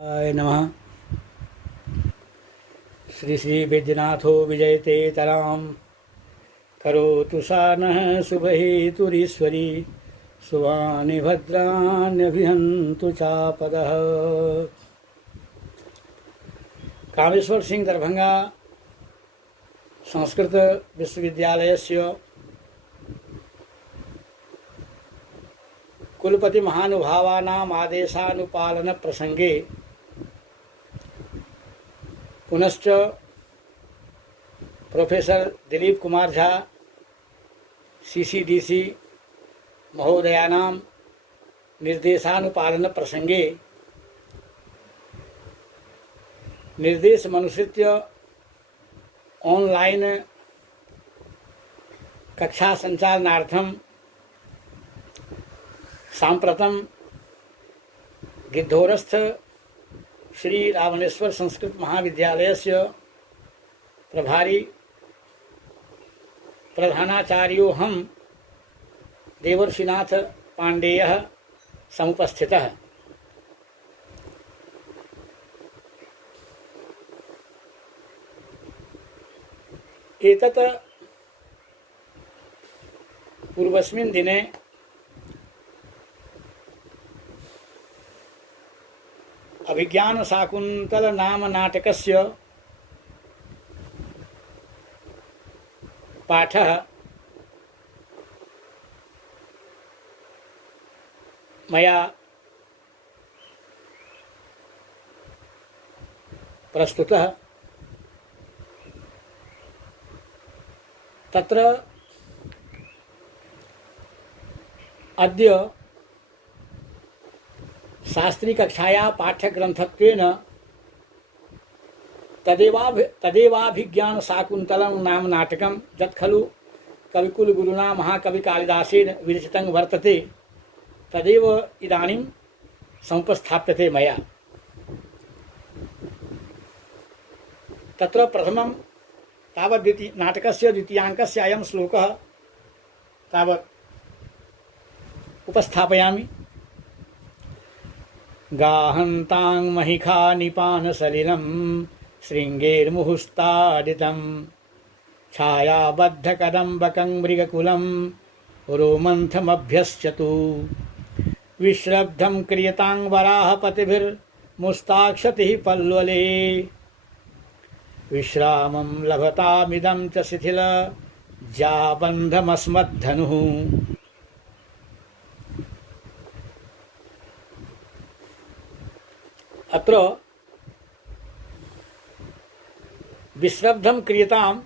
नमः। श्री श्री वैद्यनाथो विजयते तराम करोतु सा नः शुभहेतुरीश्वरी शुभानि भद्राण्यभिहन्तु चापदः। कामेश्वर सिंह दरभंगा संस्कृत विश्वविद्यालयस्य कुलपति महानुभावानाम् आदेशानुपालन प्रसंगे पुनश्च प्रोफेसर दिलीप कुमार झा सीसीडीसी महोदयानां निर्देशानुपालन प्रसंगे निर्देशमनुसृत्य ऑनलाइन कक्षा संचालनार्थं साम्प्रतं गिद्धोरस्थ श्री रावणेश्वर संस्कृत महाविद्यालयस्य प्रभारी प्रधानाचार्योऽहं देवर्षिनाथ पाण्डेयः समुपस्थितः। एतत् पूर्वस्मिन् दिने अभिज्ञान शाकुन्तल नाम नाटकस्य पाठः मया प्रस्तुतः। तत्र अद्य शास्त्री कक्षाया पाठ्यग्रंथत्वेन तदेवाभिज्ञान शाकुन्तलं नाम नाटकं यत् खलु कविकुलगुरुणा महाकवि कालिदासेन विरचितं वर्तते तदेव इदानीं समुपस्थाप्यते मया। तत्र प्रथमं तावत् नाटकस्य द्वितीयाङ्कस्य अयं श्लोकः तावत् उपस्थापयामि। गाहन्तां महिखा निपानसलिलं शृङ्गेर्मुहुस्ताडितं छायाबद्धकदम्बकं मृगकुलं रोमन्थमभ्यस्यतु विश्रब्धं क्रियतां वराहपतिभिर्मुस्ताक्षतिः पल्वले विश्रामं लभतामिदं च शिथिलज्जाबन्धमस्मद्धनुः। अत्र विश्रब्धं क्रियताम्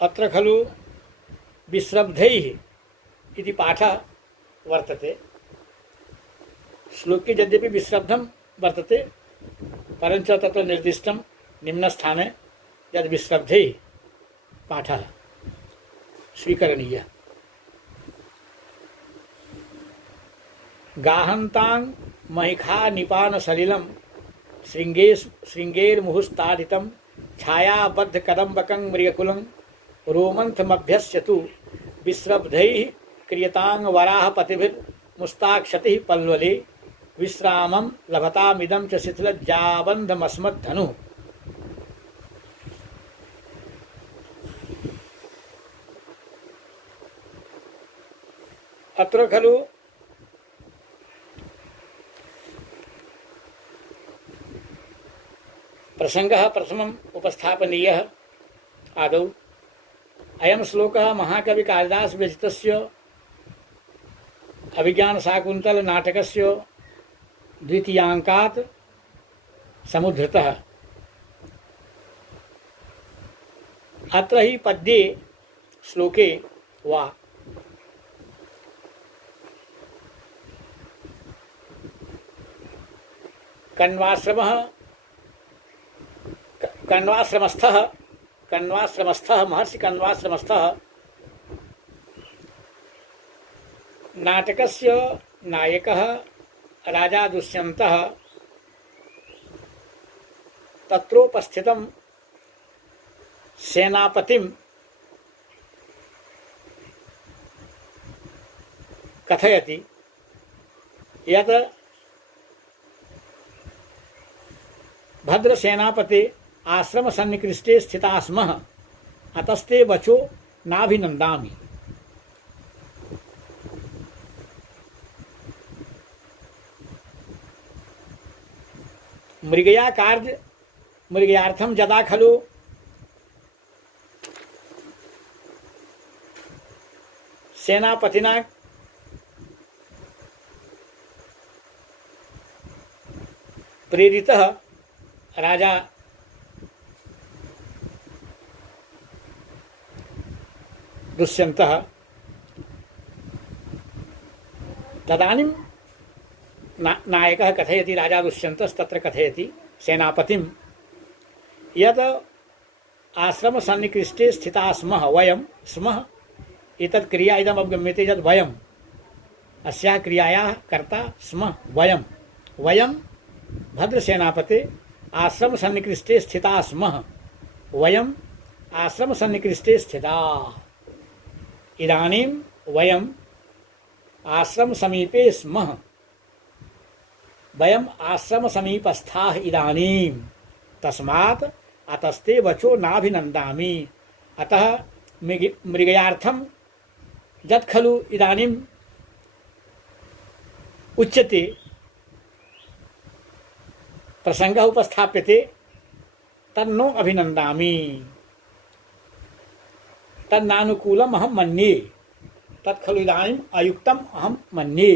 अत्र खलु विश्रब्धैः इति पाठः वर्तते। श्लोके यद्यपि विश्रब्धं वर्तते परञ्च तत्र निर्दिष्टं निम्नस्थाने यद् विश्रब्धैः पाठः स्वीकरणीयः। गाहन्तां महिखा निपान सलिलं श्रृंगेर्मुहुस्ताडितं छायाबद्ध कदम्बकं मृगकुलं रोमन्थमभ्यस्यतु विश्रब्धैः क्रियतां वराहपतिभिर्मुस्ताक्षतिः पल्वले विश्रामं लभतामिदं च शिथिलज्जाबन्धमस्मद्धनुः। अत्र खलु प्रसंगः प्रथमम् उपस्थापनीयः। आदौ अयं श्लोकः महाकवि कालिदास विरचितस्य अभिज्ञान शाकुन्तल नाटकस्य द्वितीयाङ्कात् समुद्धृतः। अत्र हि पद्ये श्लोके वा कण्वाश्रमस्थः महर्षि कण्वाश्रमस्थः नाटकस्य नायकः राजा दुष्यन्तः तत्रोपस्थितं सेनापतिं कथयति यत् भद्र सेनापते आश्रम सन्निकृष्टे स्थिता स्मः अतस्ते वचो नाभिनन्दामि। मृगया कार्य मृगयार्थम जदा खलु सेनापतिना प्रेरितः राजा दुष्यन्तः तदानीं नायकः कथयति, राजा दुष्यन्तस्तत्र कथयति सेनापतिं यत् आश्रम सन्निकृष्टे स्थिता स्मः वयं स्मः एतत् क्रिया इदम् अवगम्यते यत् वयम् अस्याः क्रियायाः कर्ता स्मः वयं भद्रसेनापते आश्रम सन्निकृष्टे स्थिता स्मः वयम् आश्रम सन्निकृष्टे स्थिता इदानीं वयम् आश्रम समीपे स्मः वयम् आश्रम समीपस्थाः इदानीं तस्मात् अतस्ते वचो नाभिनन्दामि। अतः मृगयार्थं यत् खलु इदानीम् उच्यते प्रसंगः उपस्थाप्यते तन्नो अभिनन्दामि तन्नानुकूलम् अहं मन्ये। तत् खलु इदानीम् अयुक्तम् अहं मन्ये,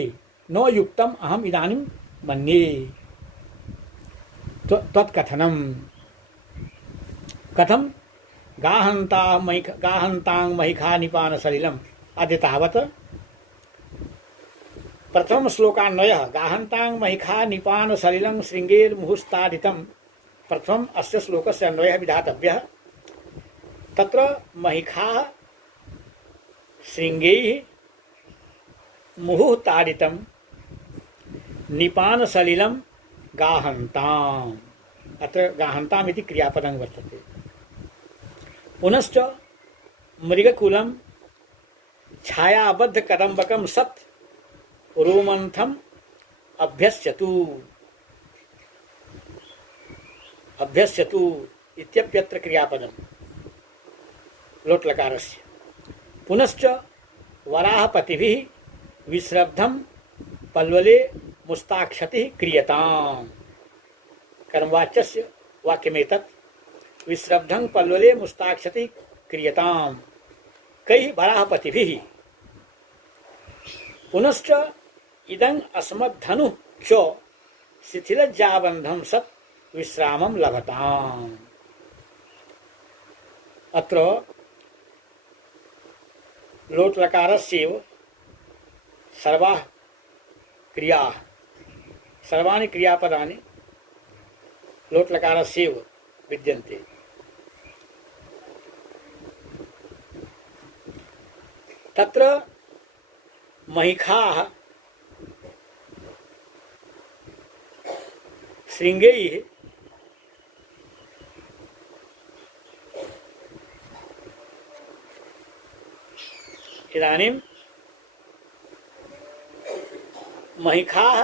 न युक्तम् अहम् इदानीं मन्ये। तत्कथनं कथं गाहन्तां महिखा निपान सलिलम्। अद्य तावत् प्रथम श्लोकान्वयः गाहन्तां महिखा निपान सलिलं श्रृंगेर मुहुस्ताडितं। प्रथम अस्य श्लोकस्य अन्वयः विधातव्यः। तत्र महिखाः श्रृंगैः मुहुः ताडितं निपान सलिलं गाहन्ताम्। अत्र गाहन्ताम् इति क्रियापदं वर्तते। पुनश्च मृगकुलं छायाबद्ध कदम्बकं सत् रोमन्थम् अभ्यस्यतु इत्यप्यत्र क्रियापदं लोट्लकारस्य। पुनश्च वराहपतिभिः विश्रब्धं पल्वले मुस्ताक्षति क्रियताम्। कर्मवाच्यस्य वाक्यमेतत् विश्रब्धं पल्वले मुस्ताक्षति क्रियताम् कैः वराहपतिभिः। पुनश्च इदं अस्मद्धनुः च शिथिलज्जाबन्धं सत् विश्रामं लभताम्। अत्र लोट्लकारस्यैव सर्वाः क्रियाः सर्वाणि क्रियापदानि लोट्लकारस्यैव विद्यन्ते। तत्र महिखाः श्रृंगैः इदानीं महिखाः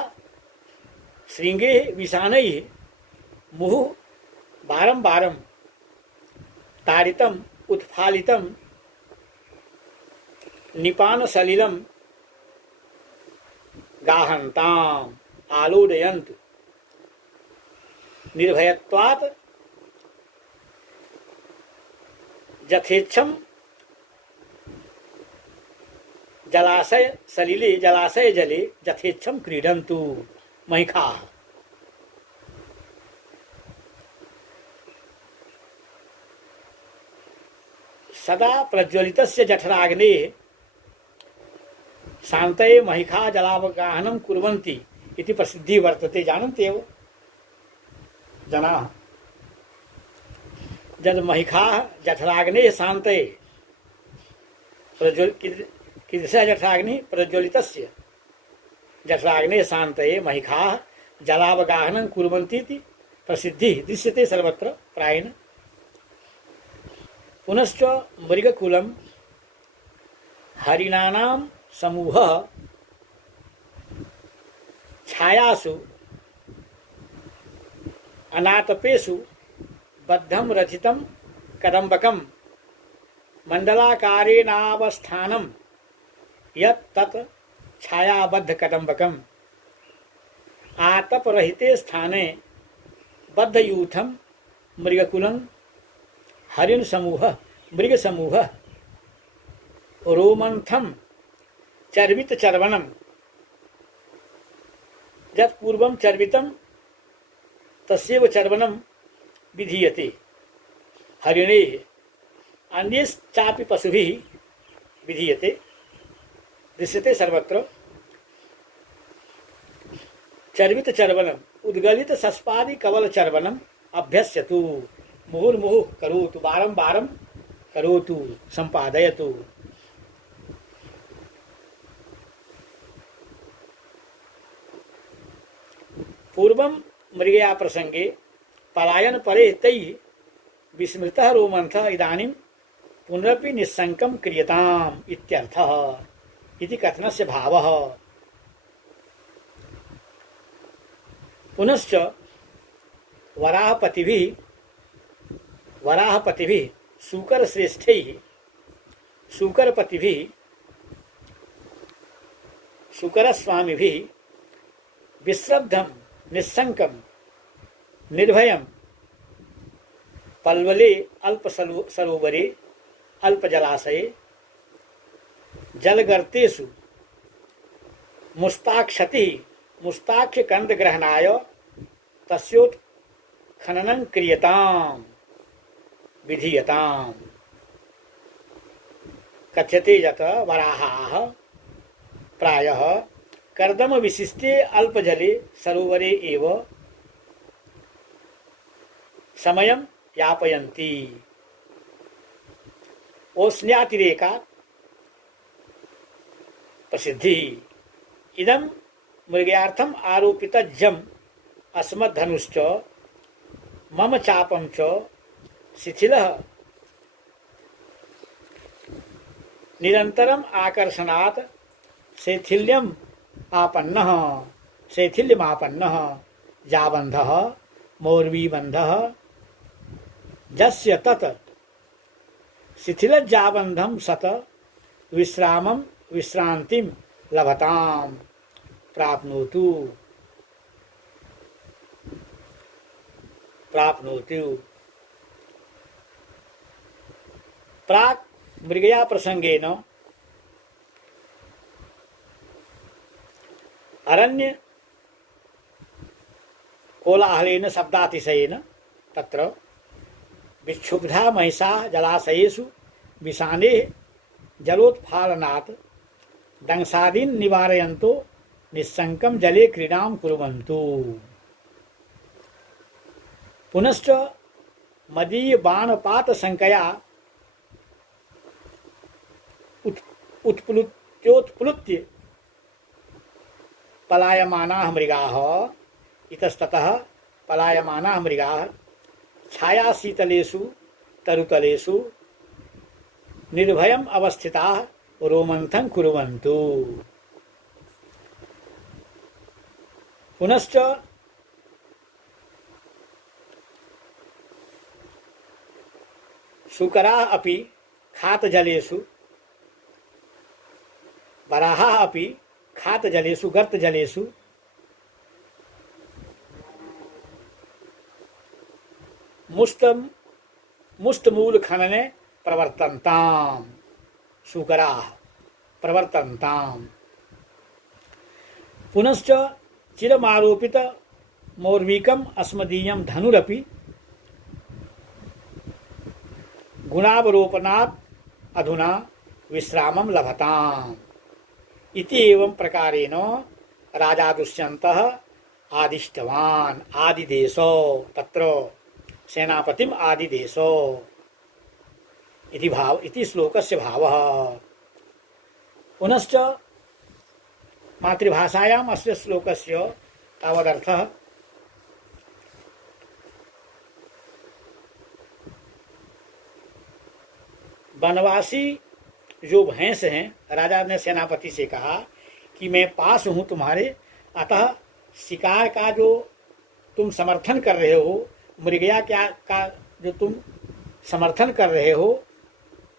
श्रृंगैः विषाणैः मुहुः बारं ताडितम् उत्फालितं निपानसलिलं गाहन्ताम् आलोडयन्तु निर्भयत्वात् यथेच्छं जलाशय जले यथेच्छं क्रीडन्तु महिखाः। सदा प्रज्वलितस्य जठराग्नेः शान्तये महिखा जलावगाहनं कुर्वन्ति इति प्रसिद्धिः वर्तते। जानन्ति एव जनाः यद् महिखाः जठराग्नेः शान्तये कीदृशः जठराग्निः प्रज्वलितस्य जठराग्नेः शान्तये महिखाः जलावगाहनं कुर्वन्ति इति प्रसिद्धिः दृश्यते सर्वत्र प्रायेण। पुनश्च मृगकुलं हरिणानां समूहः छायासु अनातपेषु बद्धं रचितं कदम्बकं मंडलाकारेणावस्थानं यत् तत् छायाबद्ध कदम्बकम् आतपरहिते स्थाने बद्धयूथं मृगकुलं मृगसमूहः रोमन्थं चर्वितचर्वणं यत् पूर्वं चर्वितं तस्यैव चर्वणं विधीयते हरिणैः अन्यैश्चापि पशुभिः विधीयते दृश्यते सर्वत्र चर्वितचर्वणम् उद्गलितसस्पादिकवलचर्वणम् अभ्यस्यतु मुहुर्मुहुः करोतु बारं करोतु सम्पादयतु। पूर्वं मृगया प्रसंगे पलायन परे तैः विस्मृतः रोमन्थः इदानीं पुनरपि निस्सङ्कं क्रियताम् इत्यर्थः इति कथनस्य भावः। पुनश्च वराहपतिभिः शूकरश्रेष्ठैः शूकरपतिभिः शूकरस्वामिभिः विश्रब्धं निस्सङ्कं निर्भयं पल्वले अल्पसरोवरे अल्पजलाशये जलगर्तेषु मुस्ताक्षकन्दग्रहणाय तस्योत्खननं क्रियताम् विधीयताम्। कथ्यते यत् वराहाः प्रायः कर्दम विशिष्टे अल्पजले सरोवरे एव समयं यापयन्ति। ओष्ण्यातिरेकात् प्रसिद्धिः इदं मृगयार्थम् आरोपितज्जम् अस्मद्धनुश्च मम चापं च शिथिलः निरन्तरम् आकर्षणात् शैथिल्यमापन्नः जाबन्धः मौर्वीबन्धः जस्य तत् शिथिलजाबन्धं सत विश्रान्तिं लभताम् प्राप्नोतु। प्राक् मृगया प्रसंगेन अरण्य कोलाहलेन शब्दातिशयेन तत्र विक्षुब्धा महिषाः जलाशयेषु विषाणेः जलोत्फालनात् दंशादीन् निवारयन्तो निस्सङ्कं जले क्रीडां कुर्वन्तु। पुनश्च मदीय बाणपात संकया उत्प्लुत्य पलायमानाः मृगाः इतस्ततः पलायमानाः मृगाः छायाशीतलेषु तरुतलेषु निर्भयम् अवस्थिताः रोमन्थं कुर्वन्तु। पुनश्च शूकराः अपि खातजलेषु वराहाः अपि खातजलेषु गर्तजलेषु मुष्टमूलखनने प्रवर्तन्ताम्। शूकराः प्रवर्तन्ताम्। पुनश्च चिरमारोपित मौर्वीकम् अस्मदीयं धनुरपि गुणावरोपणात् अधुना विश्रामं लभताम् इति एवं प्रकारेण राजा दुष्यन्तः आदिष्टवान् आदिदेशो तत्र सेनापतिम् आदिदेशो इति श्लोकस्य भावः। पुनश्च मातृभाषायाम् अस्य श्लोकस्य तावदर्थः वनवासी जो भैंस हैं, राजा ने सेनापति से कहा कि मैं पास हूँ तुम्हारे, अतः शिकार का जो तुम समर्थन कर रहे हो, मृगया क्या का जो तुम समर्थन कर रहे हो,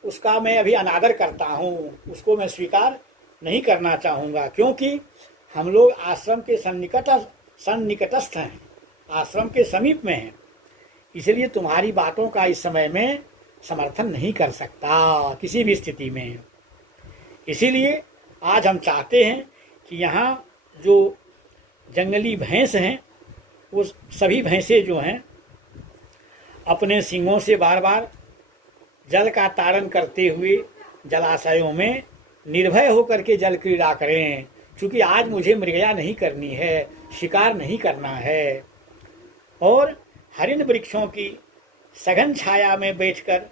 उसका मैं अभी अनादर करता हूँ, उसको मैं स्वीकार नहीं करना चाहूँगा, क्योंकि हम लोग आश्रम के सन्निकटस्थ हैं, आश्रम के समीप में हैं, इसलिए तुम्हारी बातों का इस समय में समर्थन नहीं कर सकता किसी भी स्थिति में। इसीलिए आज हम चाहते हैं कि यहाँ जो जंगली भैंस हैं, वो सभी भैंसें जो हैं अपने सींगों से बार बार जल का तारण करते हुए जलाशयों में निर्भय होकर के जल क्रीड़ा करें, क्योंकि आज मुझे मृगया नहीं करनी है, शिकार नहीं करना है। और हरिण वृक्षों की सघन छाया में बैठकर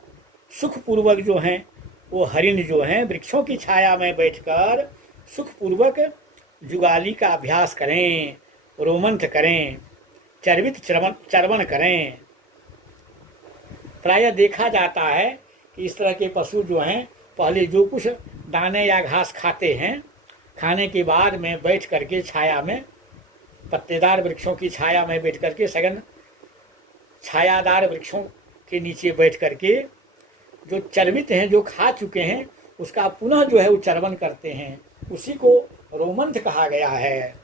सुखपूर्वक जो हैं वो हरिण जो हैं वृक्षों की छाया में बैठकर सुखपूर्वक जुगाली का अभ्यास करें, रोमंथ करें, चर्वित चरवण करें। प्रायः देखा जाता है कि इस तरह के पशु जो हैं पहले जो कुछ दाने या घास खाते हैं, खाने के बाद में बैठ करके छाया में, पत्तेदार वृक्षों की छाया में बैठ करके, सघन छायादार वृक्षों के नीचे बैठ करके जो चर्वित हैं, जो खा चुके हैं, उसका पुनः जो है वो चरवन करते हैं। उसी को रोमंथ कहा गया है,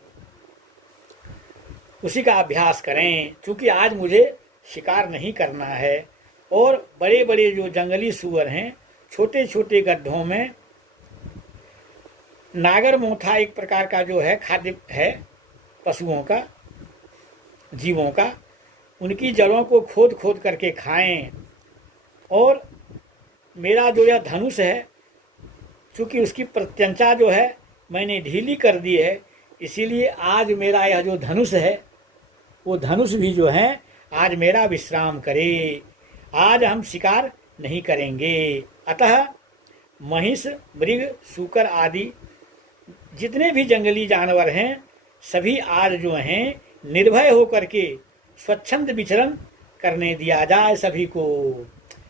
उसी का अभ्यास करें, क्योंकि आज मुझे शिकार नहीं करना है। और बड़े बड़े जो जंगली सूअर हैं, छोटे छोटे गड्ढों में नागर मोथा एक प्रकार का जो है खाद्य है पशुओं का, जीवों का, उनकी जड़ों को खोद खोद करके खाएं। और मेरा जो यह धनुष है, चूँकि उसकी प्रत्यंचा जो है मैंने ढीली कर दी है, इसीलिए आज मेरा यह जो धनुष है वो धनुष भी जो है आज मेरा विश्राम करे। आज हम शिकार नहीं करेंगे। अतः महिष, मृग, सूकर आदि जितने भी जंगली जानवर हैं, सभी आज जो हैं निर्भय होकर के स्वच्छंद विचरण करने दिया जाए सभी को।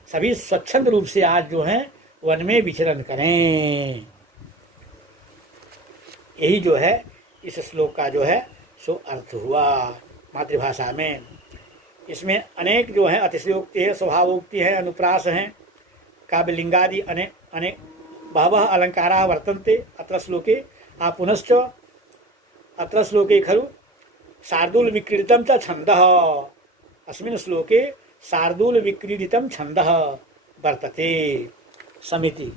सभी स्वच्छंद रूप से आज जो हैं वन में विचरण करें। यही जो है इस श्लोक का जो है सो अर्थ हुआ मातृभाषा में। इसमें अनेक जो है अतिशयोक्ति है, स्वभावोक्ति है, अनुप्रास हैं, काव्यलिंगादि अनेक बहवः अलंकारा वर्तन्ते अत्र श्लोके। पुनश्च अत्र श्लोके खलु शार्दूल विक्रीडितं च छन्दः, अस्मिन् श्लोके शार्दूल विक्रीडितं छन्दः वर्तते समिति।